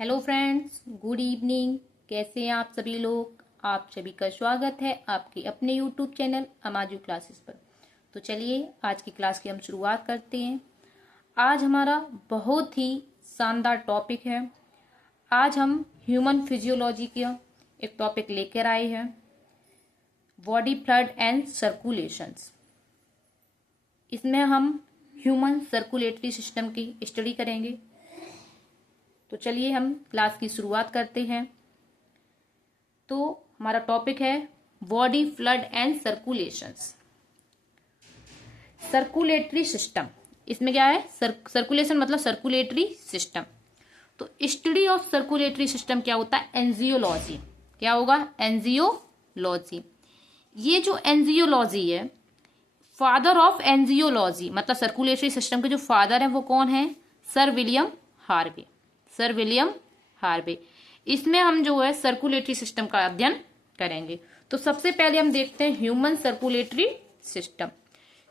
Hello friends, good evening. कैसे हैं आप सभी लोग। आप सभी का स्वागत है आपके अपने यूट्यूब चैनल अमाजू क्लासेस पर। तो चलिए आज की क्लास की हम शुरुआत करते हैं। आज हमारा बहुत ही शानदार टॉपिक है। आज हम ह्यूमन फिजियोलॉजी का एक टॉपिक लेकर आए हैं, बॉडी फ्लड एंड सर्कुलेशंस। इसमें हम ह्यूमन सर्कुलेटरी सिस्टम की स्टडी करेंगे। तो चलिए हम क्लास की शुरुआत करते हैं। तो हमारा टॉपिक है body flood and circulations. Circulatory system, इसमें क्या है, सर्कुलेशन मतलब सर्कुलेटरी सिस्टम। तो स्टडी ऑफ सर्कुलेटरी सिस्टम क्या होता है, एंजियोलॉजी। क्या होगा, एंजियोलॉजी। ये जो एंजियोलॉजी है, फादर ऑफ एंजियोलॉजी मतलब सर्कुलेटरी सिस्टम के जो फादर है वो कौन है, sir William Harvey. Sir William Harvey. इसमें हम जो है सर्कुलेटरी सिस्टम का अध्ययन करेंगे। तो सबसे पहले हम देखते हैं human circulatory system.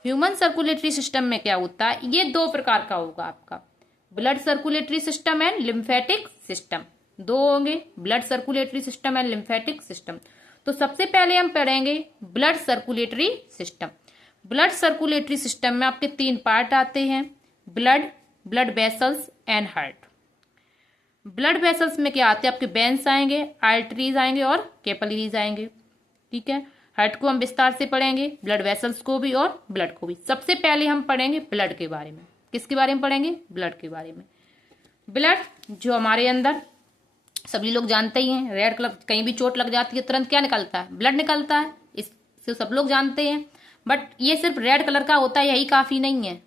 Human circulatory system में क्या होता है, ये दो प्रकार का होगा आपका, blood circulatory system and lymphatic system. दो होंगे, blood circulatory system and lymphatic system. तो सबसे पहले हम पढ़ेंगे blood circulatory system. Blood circulatory system में आपके तीन पार्ट आते हैं, blood, blood vessels and heart. Blood vessels में क्या आते हैं, आपके वेन्स आएंगे, आर्टरीज आएंगे और कैपिलरीज आएंगे। ठीक है, हार्ट को हम विस्तार से पढ़ेंगे, ब्लड वेसल्स को भी और ब्लड को भी। सबसे पहले हम पढ़ेंगे ब्लड के बारे में। किसके बारे में पढ़ेंगे, ब्लड के बारे में। ब्लड जो हमारे अंदर सभी लोग जानते ही हैं, रेड कलर, कहीं भी चोट लग जाती है तुरंत क्या निकलता है, ब्लड निकलता है। इससे सब लोग जानते हैं। बट ये सिर्फ रेड कलर का होता है यही काफी नहीं है।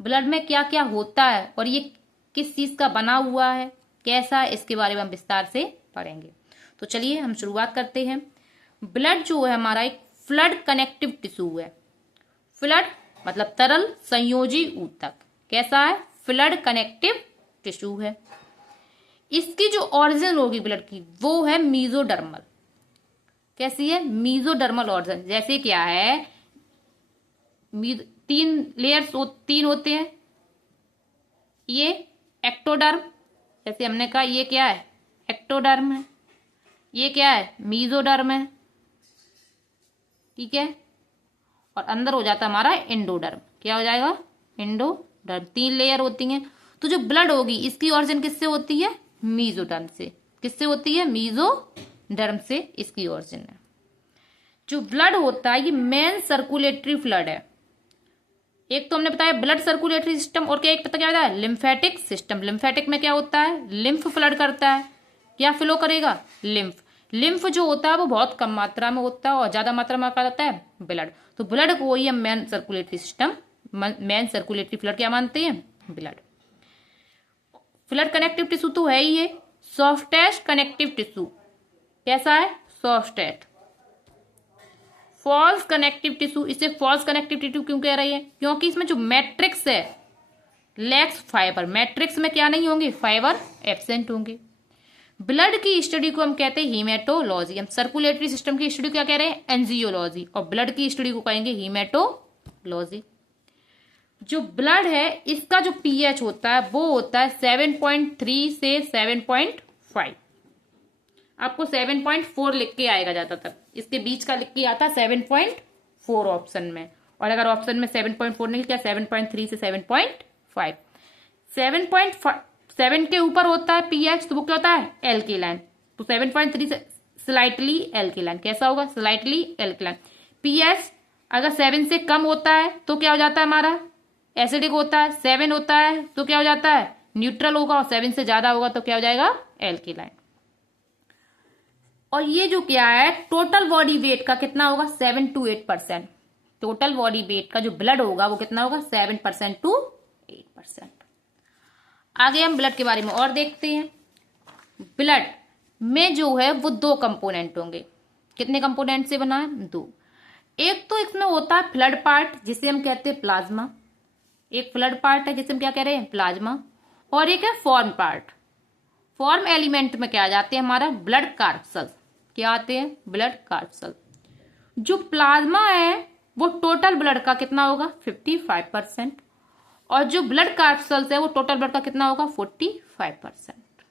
ब्लड में क्या क्या होता है और ये किस चीज का बना हुआ है, कैसा है, इसके बारे में हम विस्तार से पढ़ेंगे। तो चलिए हम शुरुआत करते हैं। ब्लड जो है हमारा एक फ्लड कनेक्टिव टिश्यू है। फ्लड मतलब तरल संयोजी ऊतक। कैसा है, फ्लड कनेक्टिव टिश्यू है। इसकी जो ओरिजिन होगी ब्लड की वो है मीजोडर्मल। कैसी है, मीजोडर्मल ओरिजिन। जैसे क्या है, तीन लेयर्स तीन होते हैं। ये एक्टोडर्म, जैसे हमने कहा ये क्या है, एक्टोडर्म है। ये क्या है, मीजोडर्म है। ठीक है, और अंदर हो जाता है हमारा एंडोडर्म। क्या हो जाएगा, एंडोडर्म। तीन लेयर होती हैं। तो जो ब्लड होगी इसकी ओरिजिन किससे होती है, मीजोडर्म से। किससे होती है, मीजोडर्म से इसकी ओरिजिन है। जो ब्लड होता है ये मेन सर्कुलेटरी फ्लड है। एक तो हमने बताया ब्लड सर्कुलेटरी सिस्टम, और क्या एक पता क्या होता है, लिम्फेटिक सिस्टम। लिम्फेटिक में क्या होता है, लिम्फ फ्लड करता है। क्या फ्लो करेगा, लिम्फ। लिम्फ जो होता है वो बहुत कम मात्रा में होता है और ज्यादा मात्रा में क्या होता है, ब्लड। तो ब्लड को ही हम main circulatory system, main circulatory flood क्या मानते हैं, ब्लड। फ्लड कनेक्टिव टिश्यू तो है ही ये, सॉफ्टेस्ट कनेक्टिव टिश्यू। कैसा है, सॉफ्टेस्ट। फॉल्स कनेक्टिव टिश्यू, इसे फॉल्स कनेक्टिव टिश्यू क्यों कह रही है, क्योंकि इसमें जो मैट्रिक्स है लैक्स फाइबर। मैट्रिक्स में क्या नहीं होंगे, फाइबर एब्सेंट होंगे। ब्लड की स्टडी को हम कहते हैं हीमेटोलॉजी। हम सर्कुलेटरी सिस्टम की स्टडी क्या कह रहे हैं, एंजियोलॉजी, और ब्लड की स्टडी को कहेंगे हीमेटोलॉजी। जो ब्लड है इसका जो पीएच होता है वो होता है 7.3 से 7.5। आपको 7.4 लिख के आएगा ज्यादातर, इसके बीच का लिख के आता है 7.4 ऑप्शन में। और अगर ऑप्शन में 7.4 नहीं लिखा, 7.3 से 7.5। 7.7 के ऊपर होता है पीएच तो वो क्या होता है, एल्केलाइन। तो 7.3 से स्लाइटली एल्केलाइन। कैसा होगा, स्लाइटली एल्केलाइन। पीएच अगर 7 से कम होता है तो क्या हो जाता है हमारा, एसिडिक होता है। 7 होता है तो क्या हो जाता है, न्यूट्रल होगा। और 7 से ज्यादा होगा तो क्या हो जाएगा, एल्केलाइन। और ये जो क्या है, टोटल बॉडी वेट का कितना होगा, 7 to 8%। टोटल बॉडी वेट का जो ब्लड होगा वो कितना होगा, 7% to 8%। आगे हम ब्लड के बारे में और देखते हैं। ब्लड में जो है वो दो कंपोनेंट होंगे। कितने कंपोनेंट से बना है, दो। एक तो इसमें होता है फ्लड पार्ट जिसे हम कहते हैं प्लाज्मा। एक फ्लड पार्ट है जिसे हम क्या कह रहे हैं, प्लाज्मा। और एक है फॉर्म पार्ट। फॉर्म एलिमेंट में क्या आ जाते हैं, हमारा ब्लड कार्पसल। क्या आते हैं, ब्लड कार्पसल। जो प्लाज्मा है वो टोटल ब्लड का कितना होगा, 55%। और जो ब्लड कार्पसल्स है वो टोटल ब्लड का कितना होगा, 45%।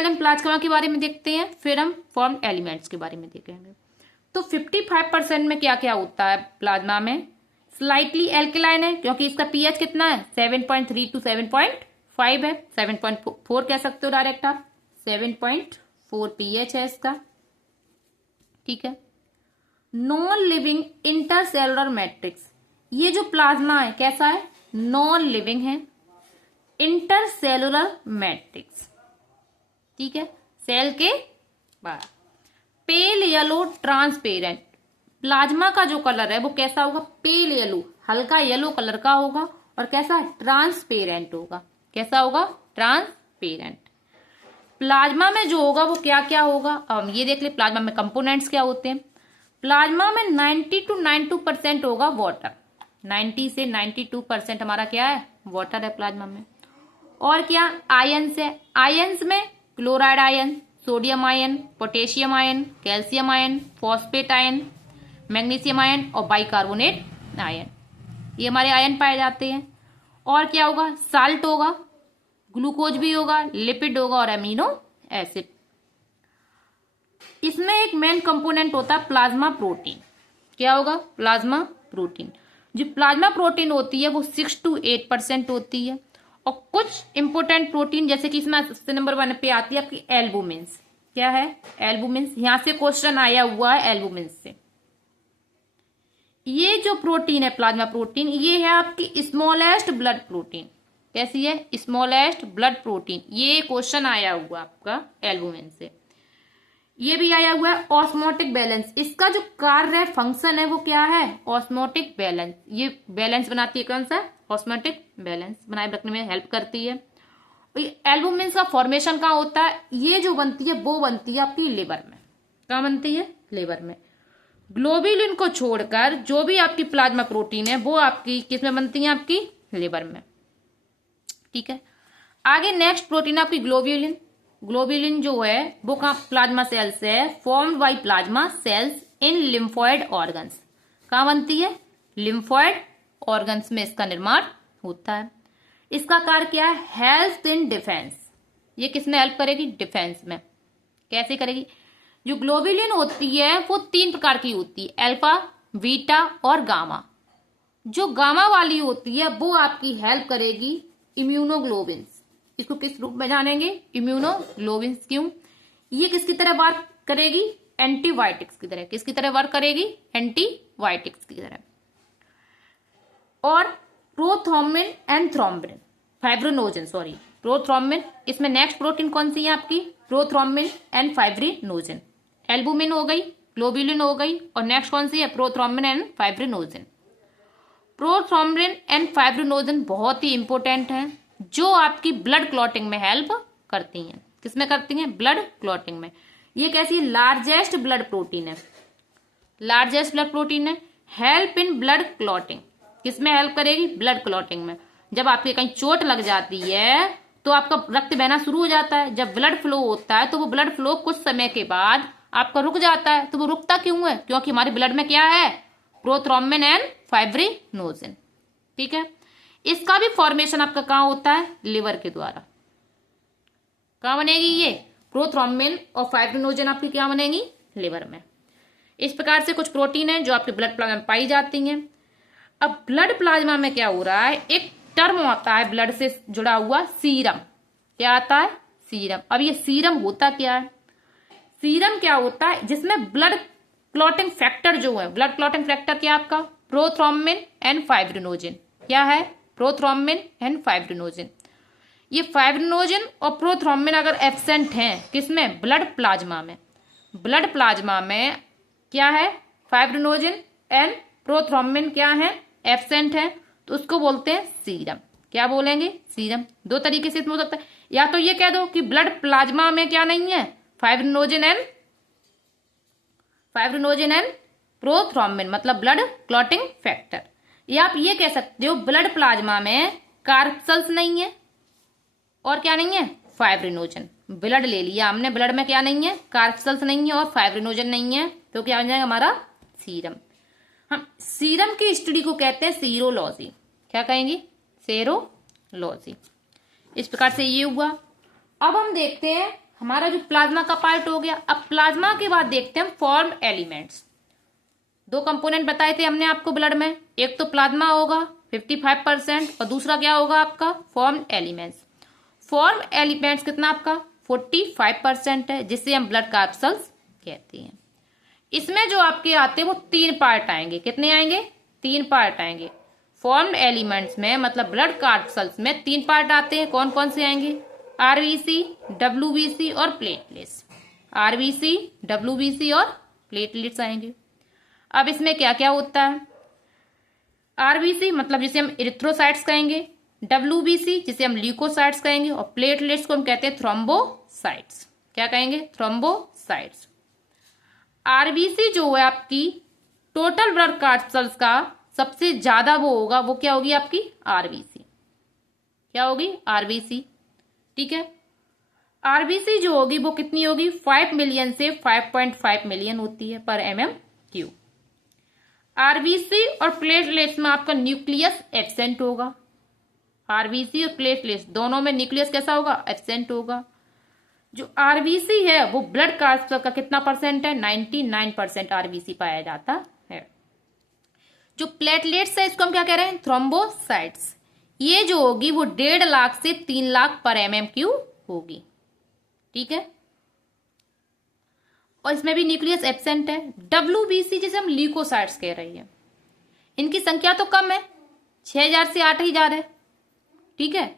पहले हम प्लाज्मा के बारे में देखते हैं, फिर हम फॉर्म्ड एलिमेंट्स के बारे में देखेंगे। तो 55% में क्या क्या होता है प्लाज्मा में? स्लाइटली एल्कलाइन है, क्योंकि इसका पीएच कितना है? 7.3 to 7.5 है। 7.4 कह सकते हो डायरेक्ट आप, 7.4 पीएच है इसका, ठीक है। नॉन लिविंग इंटरसेलुलर मैट्रिक्स, ये जो प्लाज्मा है कैसा है? नॉन लिविंग है, इंटरसेलुलर मैट्रिक्स, ठीक है, सेल के बाहर। पेल येलो ट्रांसपेरेंट, प्लाज्मा का जो कलर है वो कैसा होगा? पेल येलो, हल्का येलो कलर का होगा, और कैसा है? ट्रांसपेरेंट होगा। कैसा होगा? ट्रांसपेरेंट। प्लाज्मा में जो होगा वो क्या क्या होगा? अब हम ये देख ले प्लाज्मा में कंपोनेंट्स क्या होते हैं। प्लाज्मा में 90 to 92% होगा वाटर, 90 से 92% हमारा क्या है? वाटर है प्लाज्मा में। और क्या? आयन्स है। आयन्स में chloride ion, sodium ion, potassium ion, calcium ion, phosphate ion, magnesium ion और बाइकार्बोनेट आयन, ये हमारे आयन पाए जाते हैं। और क्या होगा? साल्ट होगा, ग्लूकोज भी होगा, लिपिड होगा और अमीनो एसिड। इसमें एक मेन कंपोनेंट होता है प्लाज्मा प्रोटीन। क्या होगा? Plasma protein. जो प्लाज्मा प्रोटीन होती है वो 6 to 8% होती है। और कुछ इंपोर्टेंट प्रोटीन जैसे कि इसमें नंबर 1 पे आती है आपकी एल्बुमिन्स। क्या है? एल्बुमिन्स। यहां से क्वेश्चन आया हुआ है एल्बुमिन्स से। ये जो प्रोटीन है प्लाज्मा प्रोटीन, ये है आपकी स्मॉलेस्ट ब्लड प्रोटीन। कैसी है? Smallest blood protein. ये क्वेश्चन आया हुआ आपका एल्बुमिन से। ये भी आया हुआ है ऑस्मोटिक बैलेंस। इसका जो कार्य है, फंक्शन है, वो क्या है? Osmotic balance. ये बैलेंस बनाती है, कौन सा? ऑस्मोटिक बैलेंस बनाए रखने में हेल्प करती है। एल्बुमिन का फॉर्मेशन कहाँ होता है? ये जो बनती है वो बनती है आपकी लिवर में। कहाँ बनती है? लिवर में। ग्लोब्यूलिन को छोड़कर जो भी आपकी प्लाज्मा प्रोटीन है वो आपकी किसमें बनती है? आपकी लिवर में, ठीक है। आगे नेक्स्ट प्रोटीन आपकी ग्लोब्यूलिन। ग्लोब्यूलिन जो है वो कहाँ? प्लाज्मा सेल्स है, formed by plasma cells in lymphoid organs. कहाँ बनती है? लिम्फोइड ऑर्गन्स में इसका निर्माण होता है। इसका कार्य क्या है? Help in defence. ये किसमें हेल्प करेगी? डिफेंस में। कैसे करेगी? जो ग्लोब्यूलिन होती है वो 3 प्रकार की होती है, अल्फा, बीटा और गामा। जो गामा वाली होती है वो आपकी हेल्प करेगी इम्यूनोग्लोबिन्स। इसको किस रूप में जानेंगे? इम्यूनोग्लोबिन्स। क्यों? ये किसकी तरह वर्क करेगी? एंटीबायोटिक्स की तरह। किसकी तरह वर्क करेगी? एंटीबायोटिक्स की तरह। और prothrombin and thrombin, fibrinogen, sorry, prothrombin. इसमें नेक्स्ट प्रोटीन कौन सी है आपकी? Prothrombin and fibrinogen. एल्बुमिन हो गई, ग्लोब्यूलिन हो गई, और नेक्स्ट कौन सी है? Prothrombin and fibrinogen. Prothrombin and fibrinogen बहुत ही इंपॉर्टेंट है, जो आपकी ब्लड क्लॉटिंग में हेल्प करती हैं। किसमें करती हैं? ब्लड क्लॉटिंग में। ये कैसी? लार्जेस्ट ब्लड प्रोटीन है। लार्जेस्ट ब्लड प्रोटीन है, हेल्प इन ब्लड क्लॉटिंग। किसमें हेल्प करेगी? ब्लड क्लॉटिंग में। जब आपके कहीं चोट लग जाती है तो आपका रक्त बहना शुरू हो जाता है। जब ब्लड फ्लो होता है तो वो ब्लड फ्लो कुछ समय के बाद आपका रुक जाता है। तो वो रुकता क्यों है? क्योंकि हमारे ब्लड में क्या है? प्रोथ्रोम्बिन एंड फाइब्रिनोजन, ठीक है। इसका भी फॉर्मेशन आपका कहाँ होता है? लिवर के द्वारा। कहाँ बनेगी ये? प्रोथ्रोम्बिन और फाइब्रिनोजन आपकी क्या बनेगी? लिवर में। इस प्रकार से कुछ प्रोटीन है जो आपके ब्लड प्लाज्मा में पाई जाती हैं। अब ब्लड प्लाज्मा में क्या हो रहा है? एक टर्म आता है ब्लड से जुड़ा हुआ, सीरम। क्या आता है? सीरम। अब ये सीरम होता क्या है? सीरम क्या होता है? जिसमें ब्लड क्लॉटिंग फैक्टर जो है, ब्लड क्लॉटिंग फैक्टर क्या आपका? Prothrombin and fibrinogen. क्या है? Prothrombin and fibrinogen. ये फाइब्रिनोजन और प्रोथ्रोम्बिन अगर एब्सेंट हैं किसमें? ब्लड प्लाज्मा में। ब्लड प्लाज्मा में क्या है? फाइब्रिनोजन एंड प्रोथ्रोम्बिन क्या है? एब्सेंट है, तो उसको बोलते हैं सीरम। क्या बोलेंगे? सीरम। दो तरीके से इसमें हो सकता है, या तो ये कह दो कि ब्लड प्लाज्मा में क्या नहीं है? फाइब्रिनोजन एंड प्रोथ्रोम्बिन, मतलब ब्लड क्लॉटिंग फैक्टर। या आप ये कह सकते हो ब्लड प्लाज्मा में कार्पसल्स नहीं है और क्या नहीं है? फाइब्रिनोजन। ब्लड ले लिया हमने, ब्लड में क्या नहीं है? कार्पसल्स नहीं है और फाइब्रिनोजन नहीं है, तो क्या बन जाएगा हमारा? सीरम। हम सीरम की स्टडी को कहते हैं सीरोलॉजी। क्या कहेंगे? सीरोलॉजी। इस प्रकार से ये हुआ। अब हम देखते हैं हमारा जो प्लाज्मा का पार्ट हो गया। अब प्लाज्मा के बाद देखते हैं हम फॉर्म एलिमेंट्स। दो कंपोनेंट बताए थे हमने आपको ब्लड में, एक तो प्लाज्मा होगा 55% और दूसरा क्या होगा आपका फॉर्म एलिमेंट्स। फॉर्म एलिमेंट्स कितना आपका 45% है, जिसे हम ब्लड कार्पल्स कहते हैं। इसमें जो आपके आते हैं वो 3 पार्ट आएंगे। कितने आएंगे? 3 पार्ट आएंगे। फॉर्म एलिमेंट्स में मतलब ब्लड कार्पल्स में 3 पार्ट आते हैं। कौन कौन से आएंगे? आरबीसी, डब्ल्यूबीसी और प्लेटलेट्स। आरबीसी, डब्ल्यूबीसी और प्लेटलेट्स आएंगे। अब इसमें क्या क्या होता है? आरबीसी मतलब जिसे हम इरिथ्रोसाइट्स कहेंगे, डब्ल्यूबीसी जिसे हम ल्यूकोसाइट्स कहेंगे और प्लेटलेट्स को हम कहते हैं थ्रोम्बोसाइट्स। क्या कहेंगे? थ्रोम्बोसाइट्स। आरबीसी जो है आपकी टोटल ब्लड कार्पल्स का सबसे ज्यादा वो होगा, वो क्या होगी आपकी? आरबीसी। क्या होगी? आरबीसी। ठीक है। आरबीसी जो होगी वो कितनी होगी? 5 मिलियन से 5.5 मिलियन होती है पर MM3। आरबीसी और प्लेटलेट्स में आपका न्यूक्लियस एब्सेंट होगा। आरबीसी और प्लेटलेट्स दोनों में न्यूक्लियस कैसा होगा? एब्सेंट होगा। जो आरबीसी है वो ब्लड कार्पल्स का कितना परसेंट है? 99% आरबीसी पाया जाता है। जो प्लेटलेट्स है इसको हम क्या कह रहे हैं? थ्रोम्बोसाइट्स। ये जो होगी वो 1.5 लाख से 3 लाख पर MM3 होगी। ठीक है। और इसमें भी न्यूक्लियस एब्सेंट है। डब्ल्यूबीसी जिसे हम ल्यूकोसाइट्स कह रही है, इनकी संख्या तो कम है, 6000 से 8000 है। ठीक है।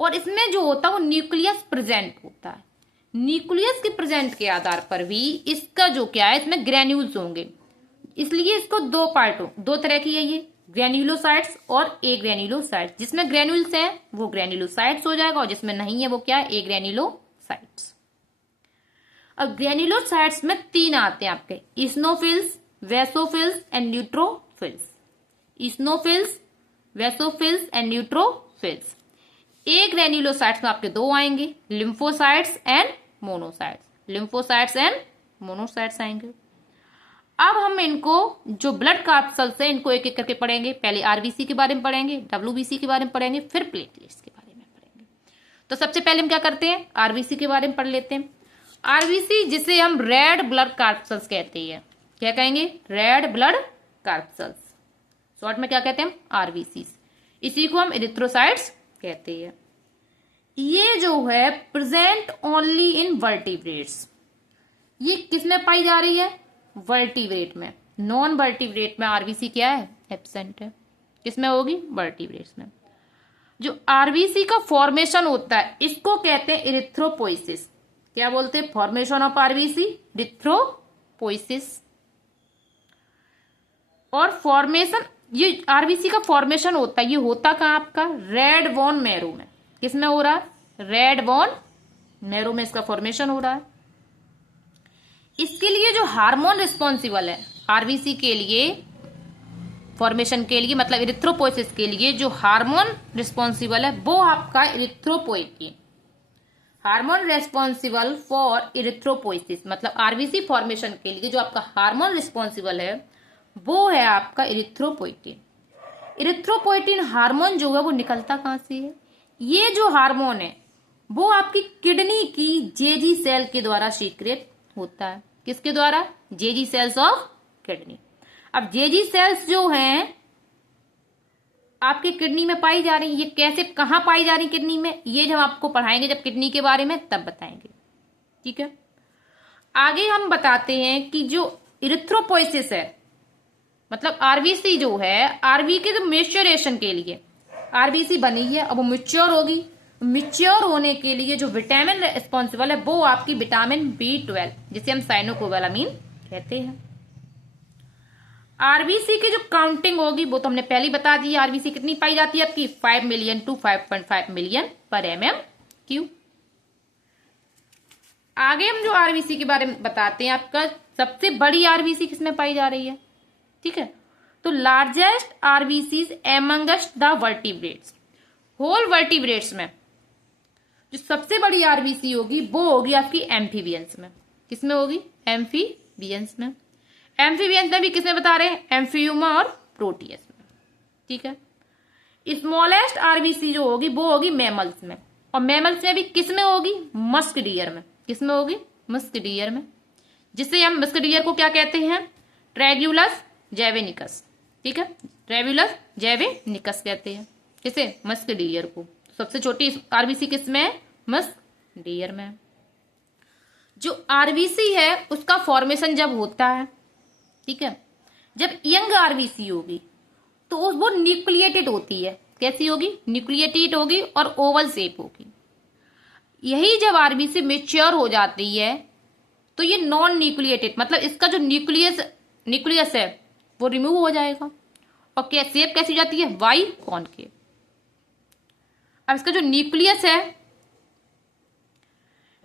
और इसमें जो होता है वो न्यूक्लियस प्रेजेंट होता है। न्यूक्लियस के प्रेजेंट के आधार पर भी इसका जो क्या है, इसमें ग्रेन्यूल्स होंगे। इसलिए इसको 2 पार्टों 2 तरह की है ये, ग्रेन्युलोसाइट्स और ए ग्रेन्युलोसाइट्स। जिसमें ग्रेन्यूल्स है वो ग्रेन्युलोसाइट्स हो जाएगा और जिसमें नहीं है वो क्या है? ए ग्रेन्युलोसाइट्स। अब ग्रेन्युलोसाइट्स में 3 आते हैं आपके, eosinophils, basophils and neutrophils. Eosinophils, basophils and neutrophils. Agranulocytes में आपके 2 आएंगे, lymphocytes and monocytes. Lymphocytes and monocytes आएंगे। अब हम इनको जो ब्लड कार्पल्स है इनको एक एक करके पढ़ेंगे। पहले आरबीसी के बारे में पढ़ेंगे, डब्ल्यूबीसी के बारे में पढ़ेंगे, फिर प्लेटलेट्स के बारे में पढ़ेंगे। तो सबसे पहले हम क्या करते हैं? आरबीसी के बारे में पढ़ लेते हैं। आरबीसी जिसे हम रेड ब्लड कार्पल्स कहते हैं। क्या कहेंगे? Red blood carpals. शॉर्ट में क्या कहते हैं? आरबीसी। इसी को हम इरिथ्रोसाइट्स कहते हैं। ये जो है प्रेजेंट ओनली इन वर्टिब्रेट्स। ये किसमें पाई जा रही है? वर्टिब्रेट में। नॉन वर्टिब्रेट में आरबीसी क्या है? एब्सेंट है। किसमें होगी? वर्टिब्रेट्स में। जो आरबीसी का फॉर्मेशन होता है इसको कहते हैं इरिथ्रोपोइसिस। क्या बोलते हैं? Formation of RBC erythropoiesis. और फॉर्मेशन ये आरबीसी का फॉर्मेशन होता है, ये होता कहां आपका? रेड बोन मैरो में। किसमें हो रहा है? रेड बोन मैरो में इसका फॉर्मेशन हो रहा है। इसके लिए जो हार्मोन रिस्पॉन्सिबल है आरबीसी के लिए फॉर्मेशन के लिए, मतलब इरिथ्रोपोइसिस के लिए जो हार्मोन रिस्पॉन्सिबल है वो आपका इरिथ्रोपोइटीन। हार्मोन रिस्पॉन्सिबल फॉर इरिथ्रोपोइसिस मतलब आरबीसी फॉर्मेशन के लिए जो आपका हार्मोन रिस्पॉन्सिबल है वो है आपका इरिथ्रोपोइटीन। इरिथ्रोपोइटीन हार्मोन जो है वो निकलता कहां से है? ये जो हार्मोन है वो आपकी किडनी की जेजी सेल के द्वारा सीक्रेट होता है। किसके द्वारा? जेजी सेल्स ऑफ किडनी। अब जेजी सेल्स जो हैं आपके किडनी में पाई जा रही, ये कैसे कहां पाई जा रही किडनी में, ये जब आपको पढ़ाएंगे जब किडनी के बारे में तब बताएंगे। ठीक है। आगे हम बताते हैं कि जो इरिथ्रोपोइसिस है मतलब आरबीसी जो है, आरबी के जो मैच्योरेशन के लिए आरबीसी बनी है, अब वो मैच्योर होगी। मैच्योर होने के लिए जो विटामिन रिस्पॉन्सिबल है वो आपकी विटामिन B12 जिसे हम साइनोकोबालामिन कहते हैं। आरबीसी की जो काउंटिंग होगी वो तो हमने पहले ही बता दी। आरबीसी कितनी पाई जाती है आपकी? 5 मिलियन टू 5.5 मिलियन पर MM3। आगे हम जो आरबीसी के बारे में बताते हैं, आपका सबसे बड़ी आरबीसी किसमें पाई जा रही है? ठीक है। तो largest RBC amongst the vertebrates. Whole vertebrates में जो सबसे बड़ी आरबीसी होगी वो होगी आपकी एम्फीबियंस में। किसमें होगी? एम्फीबियंस में। एम्फीबियंस में भी किसमें बता रहे हैं? एम्फियूमा और प्रोटियस में। ठीक है। स्मॉलेस्ट आरबीसी जो होगी वो होगी मैमल्स में, और मैमल्स में भी किसमें होगी? मस्क डियर में। किसमें होगी? मस्क डियर में, जिससे हम मस्क डियर को क्या कहते हैं? ट्रैगुलस जैवेनिकस। ठीक है, ट्रैगुलस जैवेनिकस कहते हैं किसे? मस्क डियर को। सबसे छोटी आरबीसी किसमें है? मस्क डियर में। जो आरबीसी है उसका फॉर्मेशन जब होता है, ठीक है, जब यंग आरबीसी होगी तो वो न्यूक्लिएटेड होती है। कैसी होगी? न्यूक्लिएटेड होगी और ओवल शेप होगी। यही जब आरबीसी मेच्योर हो जाती है तो ये नॉन न्यूक्लिएटेड, मतलब इसका जो न्यूक्लियस है वो रिमूव हो जाएगा और क्या शेप कैसी हो जाती है? Biconcave. अब इसका जो न्यूक्लियस है,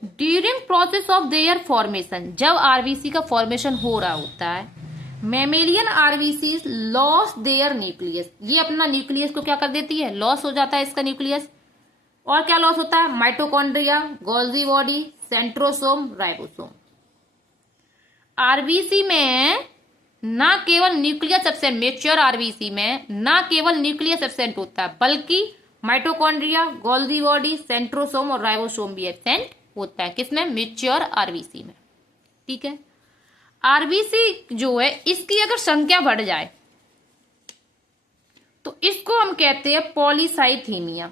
during process of their formation, जब आरबीसी का फॉर्मेशन हो रहा होता है, mammalian RBC loss their nucleus, ये अपना न्यूक्लियस को क्या कर देती है? लॉस हो जाता है इसका न्यूक्लियस। और क्या लॉस होता है? Mitochondria, Golgi body, centrosome, ribosome. RBC में ना केवल न्यूक्लियस एब्सेंट, मेच्योर आरबीसी में ना केवल न्यूक्लियस एब्सेंट होता है बल्कि माइटोकॉन्ड्रिया, गोल्गी बॉडी, सेंट्रोसोम और राइबोसोम भी एब्सेंट होता है। किसमें? मेच्योर आरबीसी में। ठीक है, आरबीसी जो है इसकी अगर संख्या बढ़ जाए तो इसको हम कहते हैं पॉलीसाइथीमिया।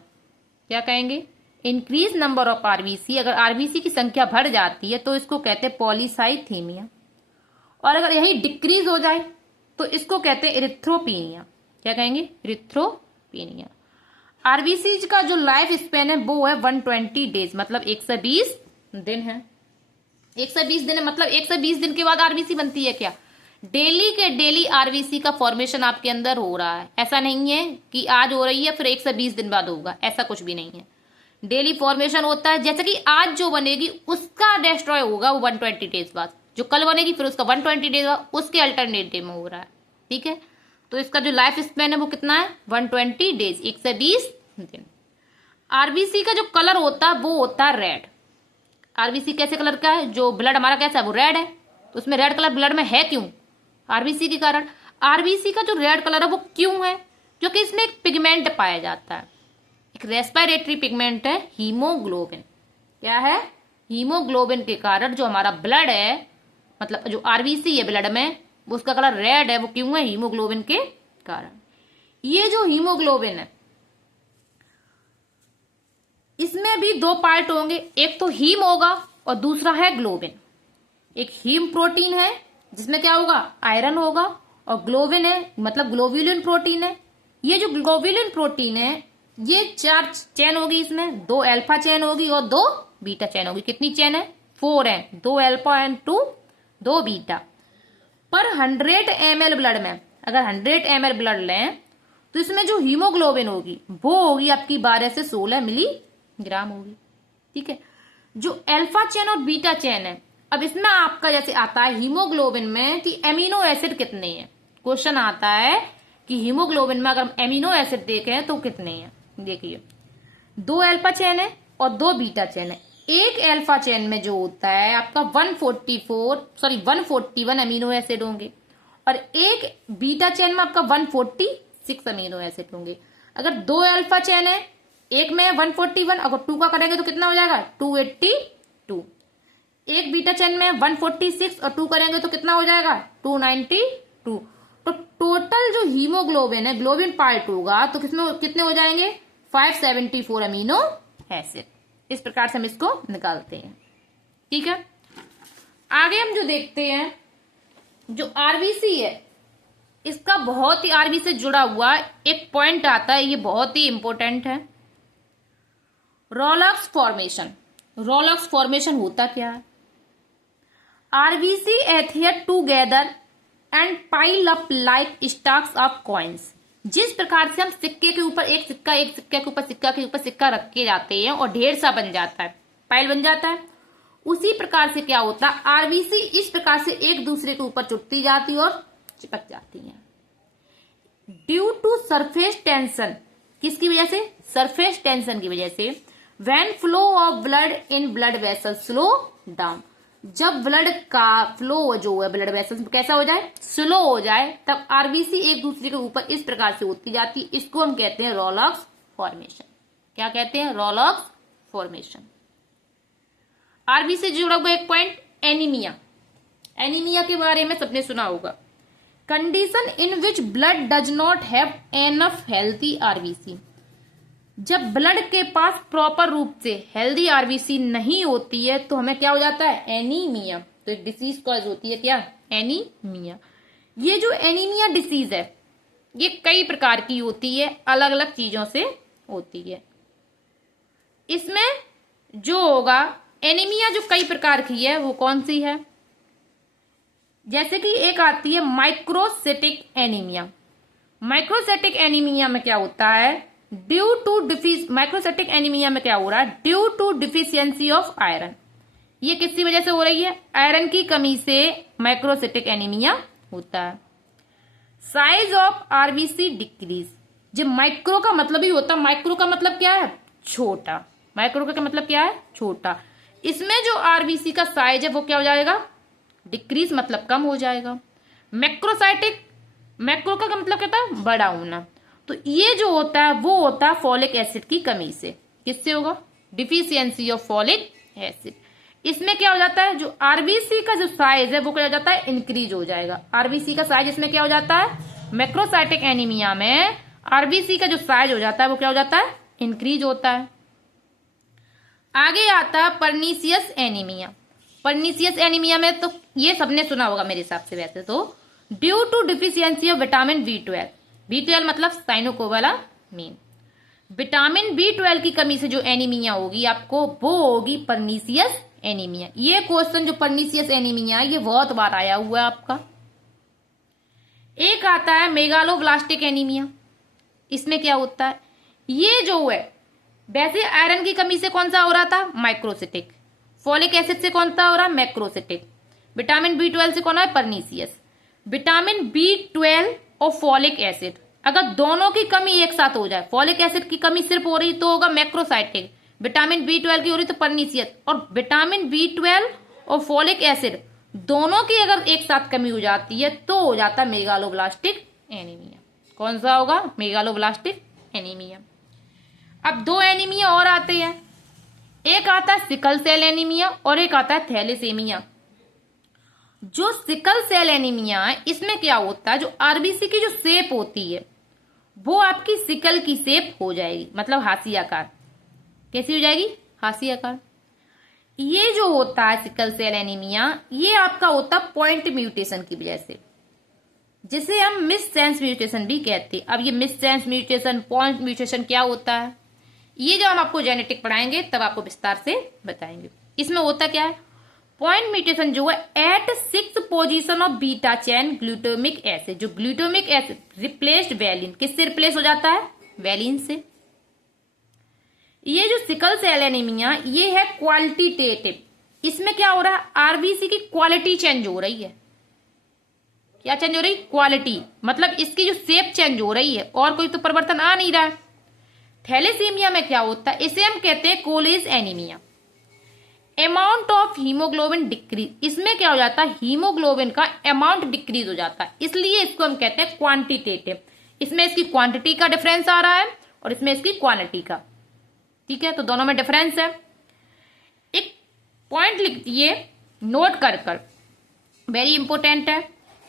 क्या कहेंगे? इंक्रीज नंबर ऑफ आरबीसी, अगर आरबीसी की संख्या बढ़ जाती है तो इसको कहते हैं पॉलीसाइथीमिया। और अगर यही डिक्रीज हो जाए तो इसको कहते हैं इरिथ्रोपीनिया। क्या कहेंगे? इरिथ्रोपीनिया। आरबीसी का जो लाइफ स्पेन है वो है 120 डेज, मतलब 120 दिन है। 120 दिन है, मतलब 120 दिन के बाद आरबीसी बनती है क्या? डेली के डेली आरबीसी का फॉर्मेशन आपके अंदर हो रहा है। ऐसा नहीं है कि आज हो रही है फिर 120 दिन बाद होगा, ऐसा कुछ भी नहीं है। डेली फॉर्मेशन होता है। जैसे कि आज जो बनेगी उसका डिस्ट्रॉय होगा वो 120 डेज बाद, जो कल बनेगी फिर उसका 120 डेज बाद, उसके अल्टरनेटिव में हो रहा है। ठीक है, तो इसका जो लाइफ स्पेन है वो कितना है? 120 डेज, 120 दिन। आरबीसी का जो कलर होता है वो होता है रेड। आरबीसी कैसे कलर का है? जो ब्लड हमारा कैसा है? वो रेड है। तो उसमें रेड कलर ब्लड में है क्यों? आरबीसी के कारण। आरबीसी का जो रेड कलर है वो क्यों है? जो कि इसमें एक पिगमेंट पाया जाता है, एक रेस्पिरेटरी पिगमेंट है, हीमोग्लोबिन। क्या है? हीमोग्लोबिन के कारण जो हमारा ब्लड है, मतलब जो आरबीसी है ब्लड में, उसका कलर रेड है। वो क्यों है? हीमोग्लोबिन के कारण। ये जो हीमोग्लोबिन है इसमें भी दो पार्ट होंगे, एक तो हीम होगा और दूसरा है ग्लोबिन। एक हीम प्रोटीन है जिसमें क्या होगा? आयरन होगा, और ग्लोबिन है मतलब ग्लोब्यूलिन प्रोटीन है। ये जो ग्लोब्यूलिन प्रोटीन है ये 4 चेन होगी, इसमें 2 अल्फा चेन होगी और 2 बीटा चेन होगी। कितनी चेन है? 4 है, 2 अल्फा एंड 2 बीटा। पर 100 ml ब्लड में, अगर 100 ml ब्लड लें तो इसमें जो हीमोग्लोबिन होगी वो होगी आपकी 12 से 16 मिलीग्राम होगी। ठीक है, जो अल्फा चेन और बीटा चेन है, अब इसमें आपका जैसे आता है हीमोग्लोबिन में कि एमिनो एसिड कितने हैं। क्वेश्चन आता है कि हीमोग्लोबिन में अगर हम एमिनो एसिड देखें तो कितने हैं। देखिए 2 अल्फा चेन है और 2 बीटा चेन है। एक अल्फा चेन में जो होता है आपका 141 अमीनो एसिड होंगे और एक बीटा चेन में आपका 146 अमीनो एसिड होंगे। अगर 2 अल्फा चेन है, एक में 141, अगर 2 का करेंगे तो कितना हो जाएगा? 282। एक बीटा चेन में 146 और 2 करेंगे तो कितना हो जाएगा? 292। तो टोटल जो हीमोग्लोबिन है, ग्लोबिन पार्ट होगा तो किसमें कितने हो जाएंगे? 574 अमीनो एसिड। इस प्रकार से हम इसको निकालते हैं। ठीक है, आगे हम जो देखते हैं, जो आरबीसी है इसका बहुत ही आरबीसी से जुड़ा हुआ एक पॉइंट आता है, ये बहुत ही इंपॉर्टेंट है, रॉलक्स फॉर्मेशन। रॉलक्स फॉर्मेशन होता क्या है? RBC adhere together and pile up like stacks of coins. जिस प्रकार से हम सिक्के के ऊपर एक सिक्का के ऊपर सिक्का रख के जाते हैं और ढेर सा बन जाता है, पाइल बन जाता है, उसी प्रकार से क्या होता है? आरबीसी इस प्रकार से एक दूसरे के ऊपर चुटती जाती है और चिपक जाती है ड्यू टू सरफेस टेंशन। किसकी वजह से? सरफेस टेंशन की वजह से। When flow of blood in blood vessel slow down, जब ब्लड का फ्लो जो है ब्लड वेसल कैसा हो जाए? स्लो हो जाए, तब आरबीसी एक दूसरे के ऊपर इस प्रकार से होती जाती। इसको हम कहते हैं रॉलक्स फॉर्मेशन। क्या कहते हैं? रॉलक्स फॉर्मेशन। आरबीसी से जुड़ा हुआ एक पॉइंट एनीमिया। एनीमिया के बारे में सबने सुना होगा, condition in which blood does not have enough healthy RBC. जब ब्लड के पास प्रॉपर रूप से हेल्दी आरबीसी नहीं होती है तो हमें क्या हो जाता है, एनीमिया। तो एक डिसीज कॉज होती है क्या, एनीमिया। ये जो एनीमिया डिसीज है ये कई प्रकार की होती है, अलग अलग चीजों से होती है। इसमें जो होगा एनीमिया जो कई प्रकार की है वो कौन सी है, जैसे कि एक आती है माइक्रोसिटिक एनीमिया। माइक्रोसिटिक एनीमिया में क्या होता है, ड्यू टू माइक्रोसिटिक एनीमिया में क्या हो रहा है, due to deficiency of iron. ये किसकी वजह से हो रही है, आयरन की कमी से माइक्रोसिटिक एनीमिया होता है। Size of RBC decrease. जब माइक्रो का मतलब ही होता है, माइक्रो का मतलब क्या है, छोटा। माइक्रो का मतलब क्या है, छोटा। इसमें जो आरबीसी का साइज है वो क्या हो जाएगा, डिक्रीज मतलब कम हो जाएगा। मैक्रोसाइटिक, मैक्रो का मतलब क्या था, बड़ा होना। तो ये जो होता है वो होता है फॉलिक एसिड की कमी से। किससे होगा, डिफिशियंसी ऑफ फॉलिक एसिड। इसमें क्या हो जाता है, जो आरबीसी का जो साइज है वो क्या हो जाता है, इंक्रीज हो जाएगा। आरबीसी का साइज इसमें क्या हो जाता है, मैक्रोसाइटिक एनीमिया में आरबीसी का जो साइज हो जाता है वो क्या हो जाता है, इंक्रीज होता है। आगे आता है पर्नीशियस एनीमिया। पर्नीशियस एनीमिया में तो ये सबने सुना होगा मेरे हिसाब से वैसे तो, due to deficiency of vitamin B12। B12 मतलब साइनोकोबालामीन। विटामिन B12 की कमी से जो एनीमिया होगी आपको वो होगी पर्नीशियस एनीमिया। ये क्वेश्चन जो पर्नीशियस एनीमिया ये बहुत बार आया हुआ है आपका। एक आता है मेगालोब्लास्टिक एनीमिया। इसमें क्या होता है, ये जो है वैसे आयरन की कमी से कौन सा हो रहा था, माइक्रोसिटिक। फॉलिक एसिड से कौन सा हो रहा है, मैक्रोसिटिक। विटामिन B12 से कौन है, पर्नीशियस। विटामिन B12 और फॉलिक एसिड अगर दोनों की कमी एक साथ हो जाए, फॉलिक एसिड की कमी सिर्फ हो रही तो होगा मैक्रोसाइटिक, विटामिन B12 की हो रही तो पर्नीशियस, और विटामिन B12 और फॉलिक एसिड दोनों की अगर एक साथ कमी हो जाती है तो हो जाता है मेगालोब्लास्टिक एनीमिया। कौन सा होगा, मेगालोब्लास्टिक एनीमिया। अब दो एनीमिया और आते हैं, एक आता है सिकल सेल एनीमिया और एक आता है थैलेसीमिया। जो सिकल सेल एनीमिया है इसमें क्या होता है, जो आरबीसी की जो शेप होती है वो आपकी सिकल की शेप हो जाएगी, मतलब हाथी आकार। कैसी हो जाएगी, हाथी आकार। ये जो होता है सिकल सेल एनीमिया ये आपका होता है पॉइंट म्यूटेशन की वजह से, जिसे हम मिससेंस म्यूटेशन भी कहते हैं। अब ये मिससेंस म्यूटेशन, पॉइंट म्यूटेशन क्या होता है, ये जो हम आपको जेनेटिक पढ़ाएंगे तब आपको विस्तार से बताएंगे। इसमें होता क्या है, पॉइंट म्यूटेशन जो है at 6 position of beta chain glutamic acid. जो ग्लूटामिक एसिड रिप्लेस्ड वैलिन, किससे रिप्लेस हो जाता है, वैलिन से। ये जो सिकल सेल एनीमिया ये है क्वालिटेटिव। इसमें क्या हो रहा है, आरबीसी की क्वालिटी चेंज हो रही है। क्या चेंज हो रही, क्वालिटी, मतलब इसकी जो शेप चेंज हो रही है और कोई तो परिवर्तन आ नहीं रहा है। थैलेसीमिया में क्या होता है, इसे हम कहते हैं college anaemia. Amount of haemoglobin decrease. इसमें क्या हो जाता है, हीमोग्लोबिन का अमाउंट डिक्रीज हो जाता है, इसलिए इसको हम कहते हैं क्वांटिटेटिव। इसमें इसकी क्वांटिटी का डिफरेंस आ रहा है और इसमें इसकी क्वालिटी का, ठीक है, तो दोनों में डिफरेंस है। एक पॉइंट लिख दिए नोट कर कर, वेरी इंपॉर्टेंट है,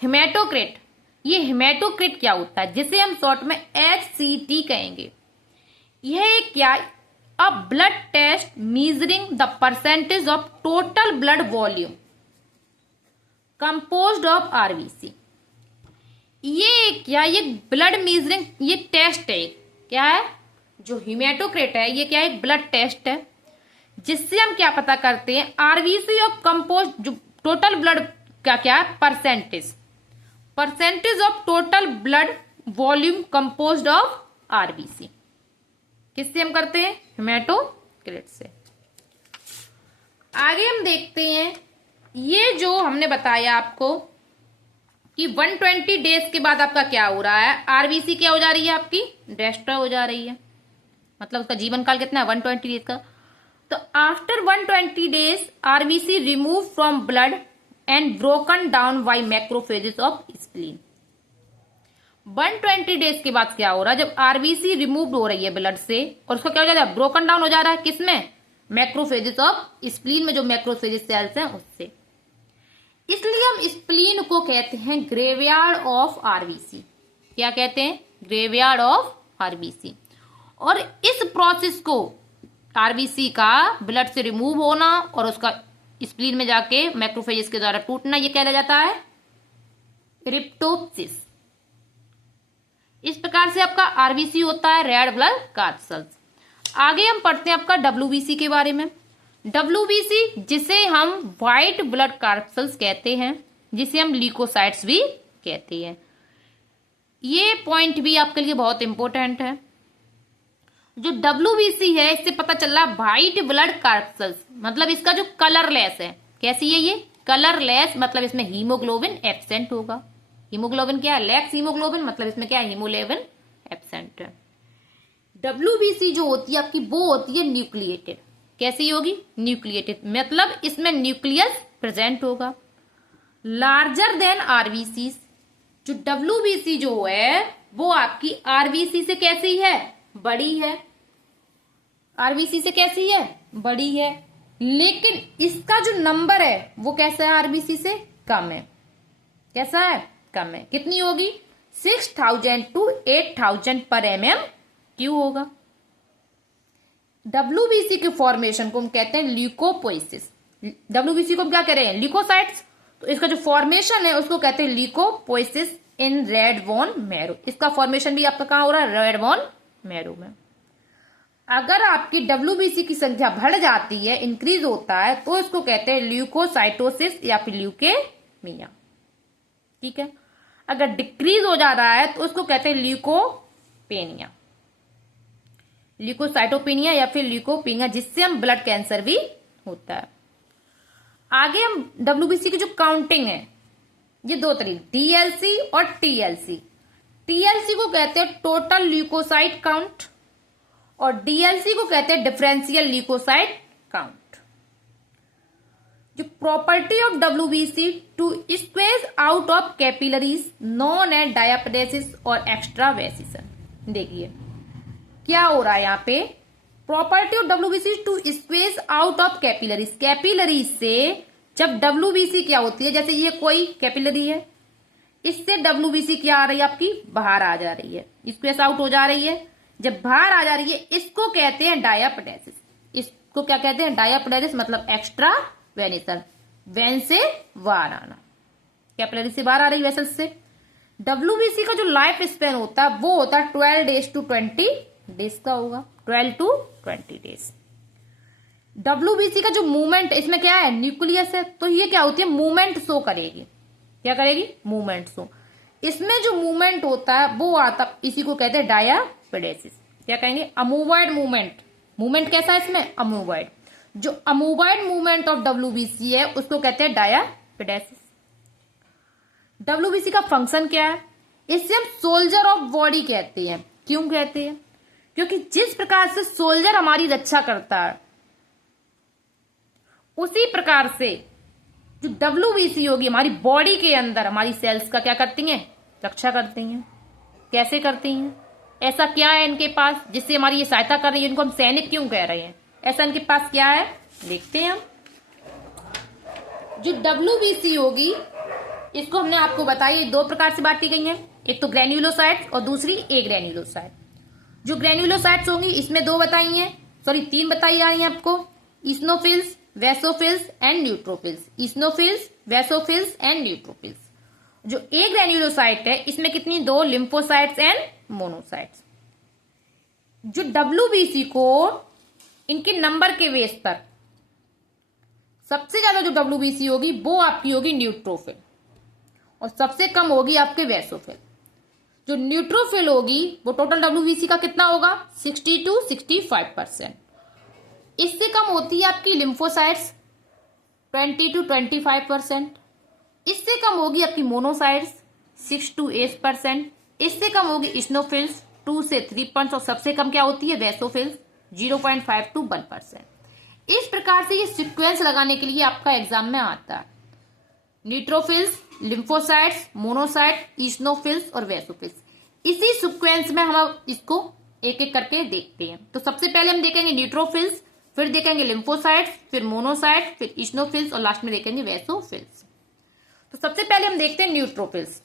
हेमेटोक्रिट। ये हेमेटोक्रिट क्या होता है, जिसे हम शॉर्ट में HCT कहेंगे। यह एक क्या, a blood test measuring the percentage of total blood volume composed of RBC. ये क्या, ये ब्लड मीजरिंग ये टेस्ट है, क्या है, जो हेमेटोक्रिट है ये क्या है, एक ब्लड टेस्ट है, जिससे हम क्या पता करते हैं, आरबीसी ऑफ कंपोज, जो टोटल ब्लड का क्या percentage, percentage of total blood volume composed of RBC. किससे हम करते हैं, हेमेटोक्रिट से। आगे हम देखते हैं, ये जो हमने बताया आपको कि 120 डेज के बाद आपका क्या हो रहा है, आरबीसी क्या हो जा रही है, आपकी डेस्ट्रॉय हो जा रही है, मतलब उसका जीवन काल कितना है, 120 डेज का। तो after 120 days RBC remove from blood and broken down by macrophages of spleen. 120 days के बाद क्या हो रहा है, जब आरबीसी रिमूव हो रही है ब्लड से और उसको क्या हो जा रहा है, ब्रोकन डाउन हो जा रहा है, किसमें, मैक्रोफेजेस ऑफ स्प्लीन में जो मैक्रोफेजेस सेल्स हैं उससे। इसलिए हम स्प्लीन को कहते हैं ग्रेवयार्ड ऑफ आरबीसी। क्या कहते हैं? Graveyard of RBC. और इस प्रोसेस को आरबीसी का ब्लड से रिमूव होना और उसका स्प्लीन में जाके मैक्रोफेजेस के द्वारा टूटना, ये कहला जाता है एरिप्टोप्सिस। इस प्रकार से आपका आरबीसी होता है रेड ब्लड कार्सेल्स। आगे हम पढ़ते हैं आपका डब्ल्यूबीसी के बारे में। डब्ल्यूबीसी जिसे हम व्हाइट ब्लड कार्सेल्स कहते हैं, जिसे हम ल्यूकोसाइट्स भी कहते हैं। ये पॉइंट भी आपके लिए बहुत इंपॉर्टेंट है। जो डब्ल्यूबीसी है इससे पता चल रहा व्हाइट ब्लड कार्सेल्स, मतलब इसका जो कलरलेस है। कैसी है ये? कलरलेस, मतलब इसमें हीमोग्लोबिन एब्सेंट होगा। हीमोग्लोबिन क्या है? लैक्स हीमोग्लोबिन, मतलब इसमें क्या है? हीमोग्लोबिन एब्सेंट है। डब्ल्यूबीसी जो होती है आपकी वो होती है न्यूक्लिएटेड। कैसी होगी? न्यूक्लिएटेड, मतलब इसमें न्यूक्लियस प्रेजेंट होगा। Larger than RBC. जो डब्ल्यूबीसी जो है वो आपकी आरबीसी से कैसी है? बड़ी है। आरबीसी से कैसी है? बड़ी है। लेकिन इसका जो नंबर है वो कैसा है? आरबीसी से कम है। कैसा है? कम है। कितनी होगी? 6000 to 8000 पर mm³ होगा। डब्ल्यूबीसी के फॉर्मेशन को हम कहते हैं ल्यूकोपोइसिस। डब्ल्यूबीसी को हम क्या कह रहे हैं? ल्यूकोसाइट्स। तो इसका जो फॉर्मेशन है उसको कहते हैं ल्यूकोपोइसिस इन रेड बोन मैरो। इसका फॉर्मेशन भी आपका कहां हो रहा है? रेड बोन मैरो में। अगर आपकी डब्ल्यूबीसी की संख्या बढ़ जाती है, इंक्रीज होता है, तो इसको कहते हैं ल्यूकोसाइटोसिस या फिर ल्यूकेमिया। ठीक है। अगर डिक्रीज हो जा रहा है तो उसको कहते हैं ल्यूकोपेनिया, ल्यूकोसाइटोपेनिया या फिर ल्यूकोपेनिया, जिससे हम ब्लड कैंसर भी होता है। आगे हम डब्ल्यूबीसी की जो काउंटिंग है ये दो तरीके, डीएलसी और टीएलसी। टीएलसी को कहते हैं टोटल ल्यूकोसाइट काउंट और डीएलसी को कहते हैं डिफरेंशियल ल्यूकोसाइट काउंट। जो property of WBC to squeeze out of capillaries known as diapedesis और एक्स्ट्रावेसिसन। देखिए क्या हो रहा है यहाँ पे। Property of WBC to squeeze out of capillaries. Capillaries से जब डब्ल्यूबीसी क्या होती है, जैसे ये कोई कैपिलरी है, इससे डब्ल्यूबीसी क्या आ रही है आपकी? बाहर आ जा रही है, स्क्वेज आउट हो जा रही है। जब बाहर आ जा रही है इसको कहते हैं डायापडेसिस। इसको क्या कहते हैं? डायापडेसिस, मतलब एक्स्ट्रा वेनिसन, वेन से बाहर आना। कैपिलरी से बाहर आ रही वेसल से। डब्ल्यूबीसी का जो लाइफ स्पेन होता है वो होता है 12 डेज टू 20 डेज का होगा, 12 to 20 डेज। डब्ल्यूबीसी का जो मूवमेंट, इसमें क्या है? न्यूक्लियस है, तो ये क्या होती है? मूवमेंट शो करेगी। क्या करेगी? Movement show. इसमें जो मूवमेंट होता है वो आता, इसी को कहते हैं डायापेडेसिस। क्या कहेंगे? अमूवॉइड मूवमेंट। मूवमेंट कैसा है इसमें? अमूवॉइड। जो अमूवॉइड मूवमेंट ऑफ डब्ल्यूबीसी है उसको कहते हैं डायापेडेसिस। डब्ल्यूबीसी का फंक्शन क्या है? इससे हम सोल्जर ऑफ बॉडी कहते हैं। क्यों कहते हैं? क्योंकि जिस प्रकार से सोल्जर हमारी रक्षा करता है उसी प्रकार से जो डब्ल्यूबीसी होगी हमारी बॉडी के अंदर हमारी सेल्स का क्या करती हैं? रक्षा करती हैं। कैसे करती हैं? ऐसा क्या है इनके पास जिससे हमारी ये सहायता कर रही है? इनको हम सैनिक क्यों कह रहे हैं? ऐसा इनके पास क्या है? देखते हैं हम। जो डब्ल्यूबीसी होगी इसको हमने आपको बताया दो प्रकार से बांटी गई है, एक तो ग्रेन्युलोसाइट्स और दूसरी ए ग्रेन्युलोसाइट। जो ग्रेन्युलोसाइट्स होंगी इसमें दो बताई हैं, सॉरी 3 बताई जा रही हैं आपको, eosinophils, basophils and neutrophils. Eosinophils, basophils and neutrophils. जो ए ग्रेन्युलोसाइट है इसमें कितनी? 2 लिम्फोसाइट्स एंड मोनोसाइट्स। जो डब्ल्यूबीसी को इनके नंबर के बेस पर सबसे ज्यादा जो डब्ल्यूबीसी होगी वो आपकी होगी न्यूट्रोफिल और सबसे कम होगी आपके वेसोफिल। जो न्यूट्रोफिल होगी वो टोटल डब्ल्यूबीसी का कितना होगा? 60 to 65%। इससे कम होती है आपकी लिम्फोसाइट्स 20 to 25%। इससे कम होगी आपकी मोनोसाइट्स 6 to 8%। इससे कम होगी इस्नोफिल्स 2 से 3% और सबसे कम क्या होती है? वेसोफिल्स 0.5 to 1%। इस प्रकार से ये सीक्वेंस लगाने के लिए आपका एग्जाम में आता है। न्यूट्रोफिल्स, लिम्फोसाइट्स, मोनोसाइट, इस्नोफिल्स और वेसोफिल्स। इसी सीक्वेंस में हम इसको एक एक करके देखते हैं। तो सबसे पहले हम देखेंगे न्यूट्रोफिल्स, फिर देखेंगे लिम्फोसाइट्स, फिर मोनोसाइट्स, फिर इशनोफिल्स और लास्ट में देखेंगे वेसोफिल्स। तो सबसे पहले हम देखते हैं न्यूट्रोफिल्स।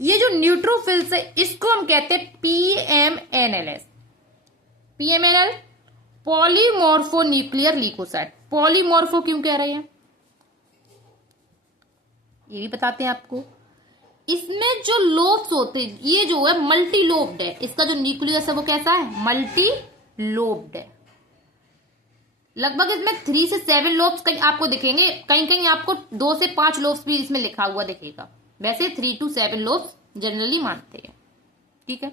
ये जो न्यूट्रोफिल्स है इसको हम कहते हैं PMNLs. PMNL polymorphonuclear leukocyte. Polymorpho क्यों कह रहे हैं ये भी बताते हैं आपको। इसमें जो लोब्स होते हैं ये जो है मल्टी लोब्ड है। इसका जो न्यूक्लियस है वो कैसा है, मल्टी लोब्ड है। लगभग इसमें 3 से 7 लोब्स कहीं आपको दिखेंगे, कहीं कहीं आपको 2 से 5 लोब्स भी इसमें लिखा हुआ दिखेगा। वैसे 3 to 7 लोब्स जनरली मानते हैं, ठीक है।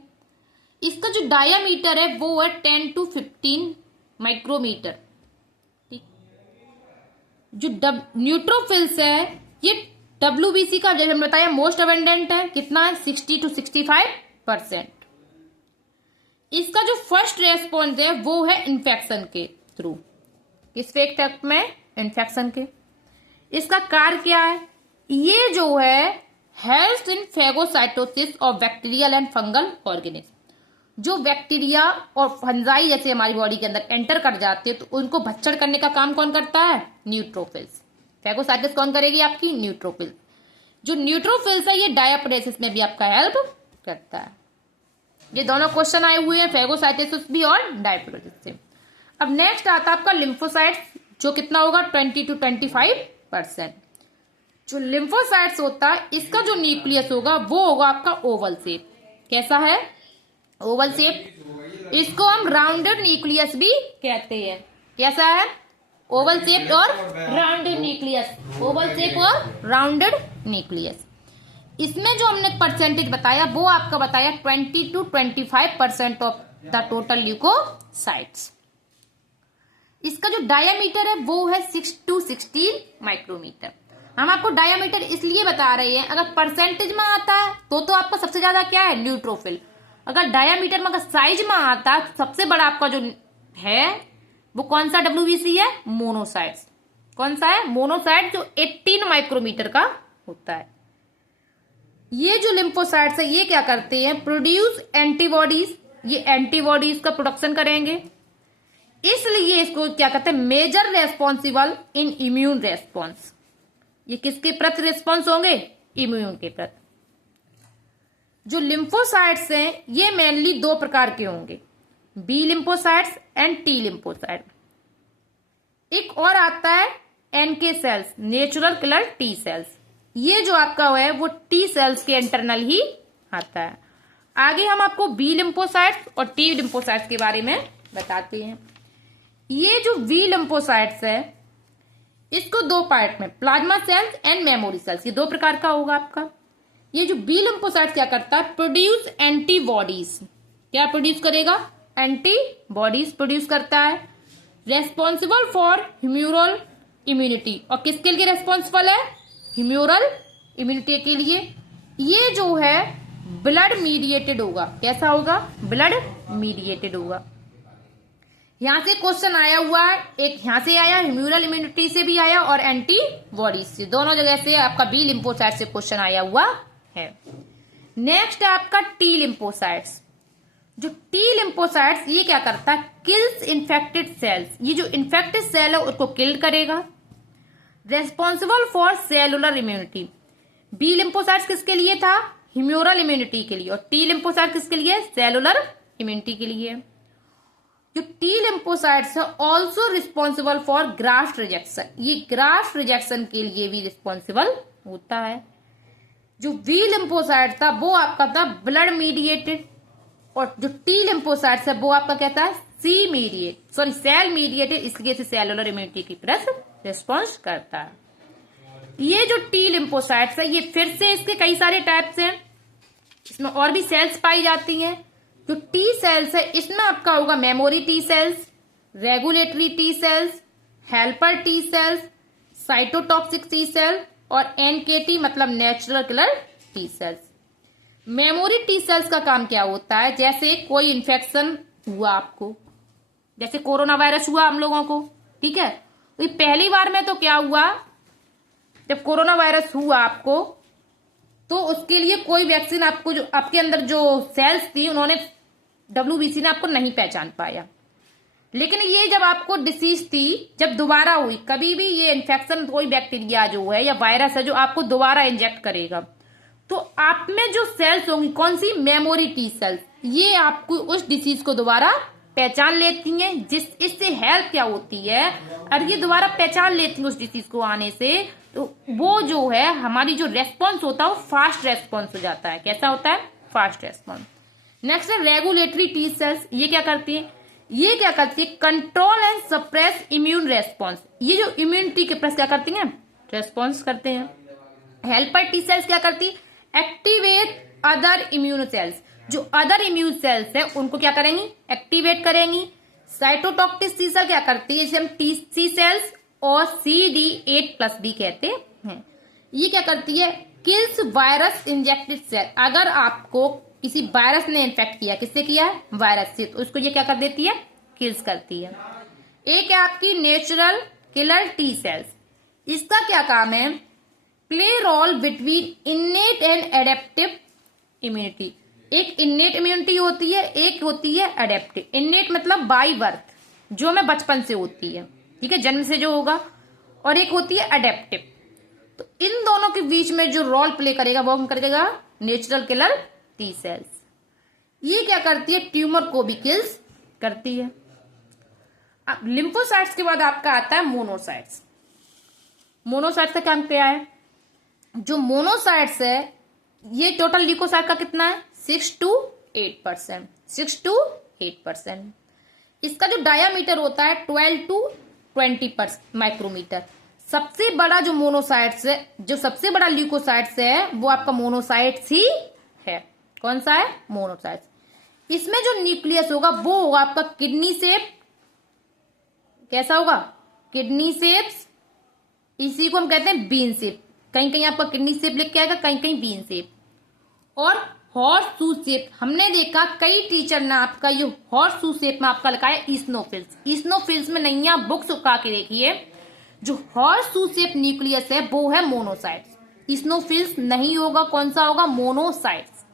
इसका जो डायामीटर है वो है 10 to 15 माइक्रोमीटर, ठीक। जो न्यूट्रोफिल्स है ये WBC का जैसे हमने बताया मोस्ट अबेंडेंट है, कितना है 60 to 65%। इसका जो फर्स्ट रेस्पॉन्स है वो है इन्फेक्शन के थ्रू। किस फैक्ट में, इन्फेक्शन के। इसका कार्य क्या है, ये जो है helps in phagocytosis of bacterial and fungal organism. जो बैक्टीरिया और फंजाई जैसे हमारी बॉडी के अंदर एंटर कर जाते हैं तो उनको भक्षण करने का काम कौन करता है, न्यूट्रोफिल्स। फेगोसाइटिस कौन करेगी आपकी, न्यूट्रोफिल्स। जो न्यूट्रोफिल्स है ये डायापरेसिस में भी आपका हेल्प करता है। ये दोनों क्वेश्चन आए हुए हैं फेगोसाइटिस भी और डायापरेसिस से। अब नेक्स्ट आता है आपका लिम्फोसाइट्स, जो कितना होगा 20 to 25%। जो लिम्फोसाइट्स होता है इसका जो न्यूक्लियस होगा वो होगा आपका ओवल शेप। कैसा है, ओवल शेप। इसको हम राउंडेड न्यूक्लियस भी कहते हैं। कैसा है, ओवल शेप और राउंडेड न्यूक्लियस। ओवल शेप और राउंडेड न्यूक्लियस। इसमें जो हमने परसेंटेज बताया वो आपका बताया 20 to 25% of the total leucocytes. इसका जो डायामीटर है वो है 6 to 16 माइक्रोमीटर। हम आपको डायामीटर इसलिए बता रहे हैं, अगर परसेंटेज में आता है तो आपका सबसे ज्यादा क्या है, न्यूट्रोफिल। अगर डायामीटर में अगर साइज में आता है तो सबसे बड़ा आपका जो है वो कौन सा WBC है, मोनोसाइट्स। कौन सा है, मोनोसाइट, जो 18 माइक्रोमीटर का होता है। ये जो लिम्फोसाइट्स है ये क्या करते हैं, प्रोड्यूस एंटीबॉडीज। ये एंटीबॉडीज का प्रोडक्शन करेंगे, इसलिए इसको क्या कहते हैं, major responsible in immune response. ये किसके प्रति रेस्पॉन्स होंगे, इम्यून के प्रति। जो लिम्फोसाइट्स हैं ये मेनली 2 प्रकार के होंगे, B lymphocytes and T lymphocyte. एक और आता है NK cells, natural killer T cells. ये जो आपका है वो टी सेल्स के इंटरनल ही आता है। आगे हम आपको बी लिम्फोसाइट्स और टी लिम्फोसाइट्स के बारे में बताते हैं। ये जो बी लिम्फोसाइट्स है इसको 2 पार्ट में, plasma cells and memory cells, ये 2 प्रकार का होगा आपका। ये जो बी लिम्फोसाइट्स क्या करता है, प्रोड्यूस एंटीबॉडीज। क्या प्रोड्यूस करेगा, एंटीबॉडीज प्रोड्यूस करता है। Responsible for humoral immunity. और किसके लिए रेस्पॉन्सिबल है, ह्यूमरल इम्यूनिटी के लिए। ये जो है ब्लड मीडिएटेड होगा। कैसा होगा, ब्लड मीडिएटेड होगा। यहां से क्वेश्चन आया हुआ है, एक यहां से आया, ह्यूमरल इम्यूनिटी से भी आया और एंटीबॉडीज से, दोनों जगह से आपका बी लिम्फोसाइट से क्वेश्चन आया हुआ है। नेक्स्ट है आपका टी लिम्फोसाइट्स। जो टी लिम्फोसाइट्स ये क्या करता है, किल्स इन्फेक्टेड सेल्स। ये जो इन्फेक्टेड सेल है उसको किल करेगा। Responsible for cellular immunity. B lymphocytes किसके लिए था, ह्यूमरल इम्यूनिटी के लिए, और टी लिम्फोसाइट किसके लिए, सेलुलर इम्यूनिटी के लिए। जो टी लिम्फोसाइट्स है also responsible for graft rejection. ये ग्राफ्ट रिजेक्शन के लिए भी रिस्पॉन्सिबल होता है। जो बी लिम्फोसाइट था वो आपका था ब्लड मीडिएटेड, और जो टी लिम्फोसाइट्स है वो आपका कहता है सेल मीडिएटेड, इसलिए से सेलुलर इम्यूनिटी की तरफ रिस्पॉन्स करता है। ये जो टी लिम्फोसाइट्स है ये फिर से इसके कई सारे टाइप्स हैं, इसमें और भी सेल्स पाई जाती हैं। जो टी सेल्स है इसमें आपका होगा memory T cells, regulatory T cells, helper T cells, cytotoxic T cell और NKT मतलब natural killer T cells. Memory T cells का काम क्या होता है, जैसे कोई इन्फेक्शन हुआ आपको, जैसे कोरोना वायरस हुआ हम लोगों को, ठीक है, तो पहली बार में तो क्या हुआ, जब कोरोना वायरस हुआ आपको तो उसके लिए कोई वैक्सीन आपको, जो आपके अंदर जो सेल्स थी उन्होंने WBC ने आपको नहीं पहचान पाया। लेकिन ये जब आपको डिसीज थी, जब दोबारा हुई, कभी भी ये इन्फेक्शन कोई बैक्टीरिया जो है या वायरस है जो आपको दोबारा इंजेक्ट करेगा, तो आप में जो सेल्स होंगी कौन सी, मेमोरी टी सेल्स, ये आपको उस डिसीज को दोबारा पहचान लेती हैं। इससे हेल्प क्या होती है, अगर ये दोबारा पहचान लेती है उस डिसीज को आने से, तो वो जो है हमारी जो रेस्पॉन्स होता है वो फास्ट रेस्पॉन्स हो जाता है। कैसा होता है, फास्ट रेस्पॉन्स। नेक्स्ट है रेगुलेटरी टी सेल्स। ये क्या करती है, ये क्या करती है, control and suppress immune response. ये जो इम्यूनिटी के प्रति क्या करती हैं, रेस्पॉन्स करते हैं। हेल्पर टी सेल्स क्या करती, एक्टिवेट अदर इम्यून सेल्स। जो अदर इम्यून सेल्स है उनको क्या करेंगी, एक्टिवेट करेंगी। साइटोटॉक्सिक टी सेल क्या करती है, इसे हम टी सेल्स और CD8+B कहते हैं। ये क्या करती है, किल्स वायरस इंजेक्टेड सेल। अगर आपको किसी वायरस ने इन्फेक्ट किया, किससे किया है, वायरस से, तो उसको ये क्या कर देती है, किल्स करती है। एक है आपकी नेचुरल किलर टी सेल्स। इसका क्या काम है, play role between innate and adaptive immunity. एक इन्नेट इम्यूनिटी होती है, एक होती है एडेप्टिव। इन्नेट मतलब बाय बर्थ, जो हमें बचपन से होती है, ठीक है, जन्म से जो होगा, और एक होती है एडेप्टिव। तो इन दोनों के बीच में जो रोल प्ले करेगा वो हम करेगा नेचुरल किलर टी सेल्स। ये क्या करती है, ट्यूमर को भी किल्स करती है। अब लिम्फोसाइट्स के बाद आपका आता है मोनोसाइट्स। मोनोसाइट्स का काम क्या है, जो मोनोसाइट्स है ये टोटल ल्यूकोसाइट का कितना है, 6 to 8%, 6 to 8%। इसका जो डायामीटर होता है 12 to 20 माइक्रोमीटर। सबसे बड़ा जो मोनोसाइट्स है, जो सबसे बड़ा ल्यूकोसाइट्स है वो आपका मोनोसाइट्स ही है। कौन सा है, मोनोसाइट्स। इसमें जो न्यूक्लियस होगा वो होगा आपका किडनी शेप। कैसा होगा, किडनी शेप्स। इसी को हम कहते हैं बीन शेप। कहीं कहीं आपका किडनी शेप लिख के आएगा, कहीं कहीं बीन शेप। और हॉर्स शू शेप, हमने देखा कई टीचर ने आपका ये हॉर्स शू शेप में आपका लिखा है इस्नोफिल्स। इस्नोफिल्स में नहीं, आप बुक्स उठा के देखिए, जो हॉर्स शू शेप न्यूक्लियस है वो है मोनोसाइट्स। इस्नोफिल्स नहीं होगा, कौन सा होगा, monocytes.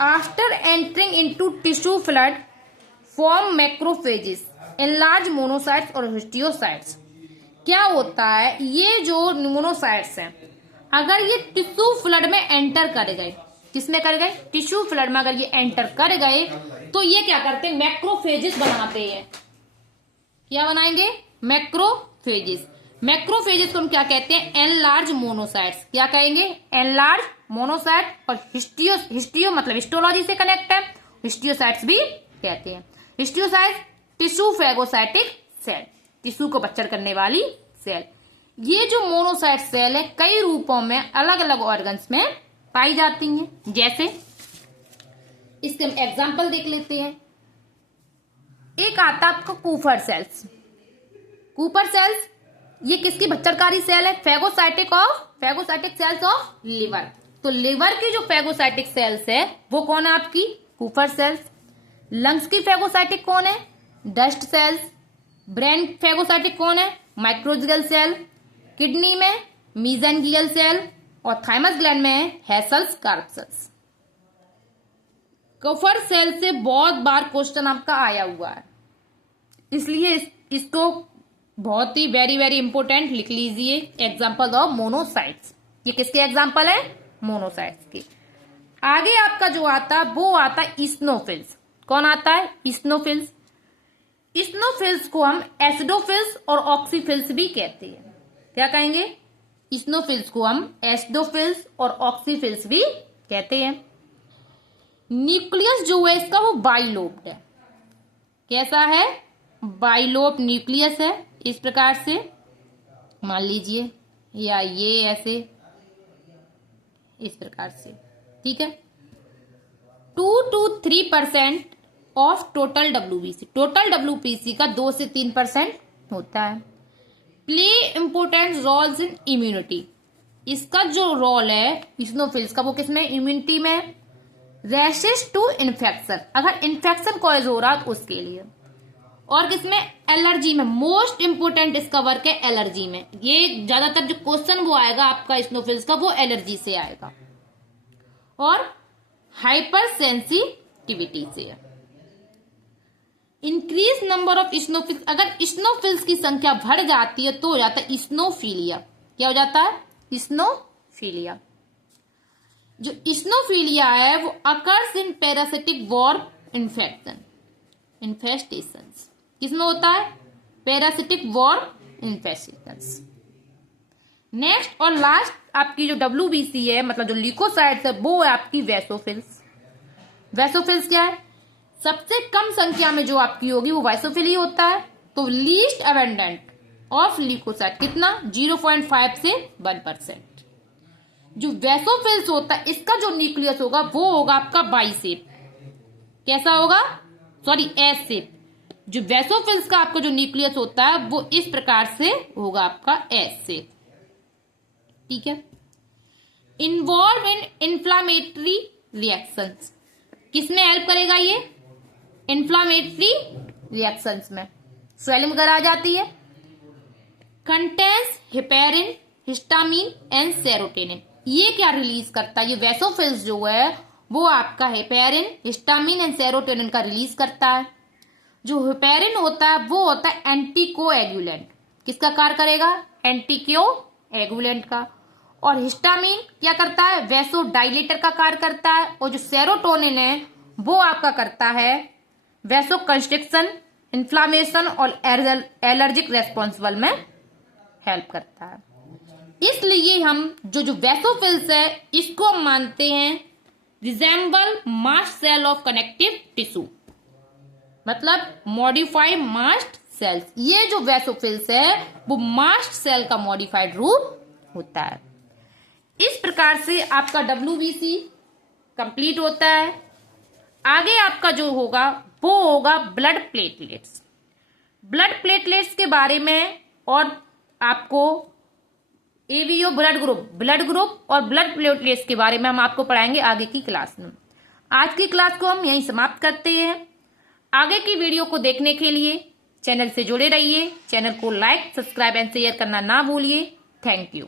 After entering into tissue flood form macrophages, enlarge monocytes और हिस्टियोसाइट्स। क्या होता है, ये जो मोनोसाइट्स हैं अगर ये टिश्यू फ्लड में एंटर कर गए, किसमें कर गए, टिश्यू फ्लड में अगर ये एंटर कर गए तो ये क्या करते हैं, मैक्रोफेजेस बनाते हैं। क्या बनाएंगे, मैक्रोफेजेस। मैक्रोफेजेस को हम क्या कहते हैं, एनलार्ज मोनोसाइट्स। क्या कहेंगे, एनलार्ज मोनोसाइट। और हिस्टियो मतलब हिस्टोलॉजी से कनेक्ट है, हिस्टियोसाइट्स भी कहते हैं। Histiocytes tissue phagocytic cell, tissue को बच्चर करने वाली सेल। ये जो मोनोसाइट सेल है कई रूपों में अलग अलग ऑर्गन्स में पाई जाती हैं। जैसे इसके हम एग्जांपल देख लेते हैं। एक आता है आपका कूपर सेल्स। कूपर सेल्स ये किसकी बच्चरकारी सेल है, फैगोसाइटिक सेल्स ऑफ लिवर। तो लिवर की जो फैगोसाइटिक सेल्स है वो कौन है आपकी, कूपर सेल्स। लंग्स की फैगोसाइटिक कौन है, डस्ट सेल्स। ब्रेन फैगोसाइटिक कौन है, माइक्रोजियल सेल। किडनी में मीजेंजियल सेल और थाइमस ग्लैंड में हेसल्स कार्पसेल्स। कूपर सेल से बहुत बार क्वेश्चन आपका आया हुआ है, इसलिए इसको बहुत ही वेरी वेरी इंपोर्टेंट लिख लीजिए। एग्जांपल ऑफ मोनोसाइट्स, ये किसके एग्जांपल है, मोनोसाइट्स के। आगे आपका जो आता है वो आता है इस्नोफिल्स। कौन आता है, इस्नोफिल्स। इस्नोफिल्स को हम एसिडोफिल्स और ऑक्सीफिल्स भी कहते हैं। क्या कहेंगे, इस्नोफिल्स को हम एसिडोफिल्स और ऑक्सीफिल्स भी कहते हैं। न्यूक्लियस जो है इसका वो बाइलोब्ड है। कैसा है, बाइलोब न्यूक्लियस है। इस प्रकार से मान लीजिए, या ये ऐसे इस प्रकार से, ठीक है। 2 to 3% of total WBC. Total WBC का 2 से 3% होता है। Play important roles in immunity. इसका जो रोल है इस्नोफिल्स का वो किसमें, इम्यूनिटी में। रैशेस टू इन्फेक्शन, अगर इन्फेक्शन कॉज हो रहा तो उसके लिए। और किसमें, एलर्जी में। मोस्ट इंपोर्टेंट इसका वर्क है एलर्जी में। ये ज्यादातर जो क्वेश्चन वो आएगा आपका इस्नोफिल्स का वो एलर्जी से आएगा और हाइपर सेंसिटिविटी से। इंक्रीज नंबर ऑफ स्नोफिल्स, अगर स्नोफिल्स की संख्या बढ़ जाती है तो हो जाता है स्नोफीलिया। क्या हो जाता है? स्नोफीलिया। जो स्नोफीलिया है वो occurs in parasitic worm infestations. किसमें होता है? Parasitic worm infestations. नेक्स्ट और लास्ट आपकी जो WBC है, मतलब जो ल्यूकोसाइट्स है, वो है आपकी वैसोफिल्स। वैसोफिल्स क्या है? सबसे कम संख्या में जो आपकी होगी वो वैसोफिल ही होता है। तो लीस्ट अबेंडेंट ऑफ ल्यूकोसाइट कितना? 0.5 से 1%। जो वैसोफिल्स होता है इसका जो न्यूक्लियस होगा वो होगा आपका बाई शेप। कैसा होगा? Sorry, S shape. जो वैसोफिल्स का आपका जो न्यूक्लियस होता है वो इस प्रकार से होगा आपका एस शेप। ठीक है। इन्वॉल्व इन इन्फ्लामेटरी रिएक्शंस, किसमें हेल्प करेगा ये? इन्फ्लामेटरी रिएक्शंस में स्वेलिंग वगैरह आ जाती है। Contains heparin, histamine and serotonin. ये क्या रिलीज करता है? ये वैसोफिल्स जो है वो आपका हेपेरिन, हिस्टामिन एंड सेरोटोनिन का रिलीज करता है। जो हेपेरिन होता है वो होता है एंटीकोएगुलेंट। किसका कार्य करेगा? एंटीकोएगुलेंट का। और हिस्टामिन क्या करता है? वैसोडाइलेटर का कार्य करता है। और जो सेरोटोनिन है वो आपका करता है वैसो कंस्ट्रिक्शन, इन्फ्लामेशन और एलर्जिक रेस्पॉन्सिबल में हेल्प करता है। इसलिए हम जो वैसोफिल्स है इसको हम मानते हैं resemble mast cell of connective tissue, मतलब मॉडिफाइड मास्ट सेल्स। ये जो वैसोफिल्स है वो मास्ट सेल का मॉडिफाइड रूप होता है। इस प्रकार से आपका WBC कंप्लीट होता है। आगे आपका जो होगा वो होगा ब्लड प्लेटलेट्स। ब्लड प्लेटलेट्स के बारे में और आपको ABO ब्लड ग्रुप और ब्लड प्लेटलेट्स के बारे में हम आपको पढ़ाएंगे आगे की क्लास में। आज की क्लास को हम यहीं समाप्त करते हैं। आगे की वीडियो को देखने के लिए चैनल से जुड़े रहिए। चैनल को लाइक, सब्सक्राइब एंड शेयर करना ना भूलिए। Thank you.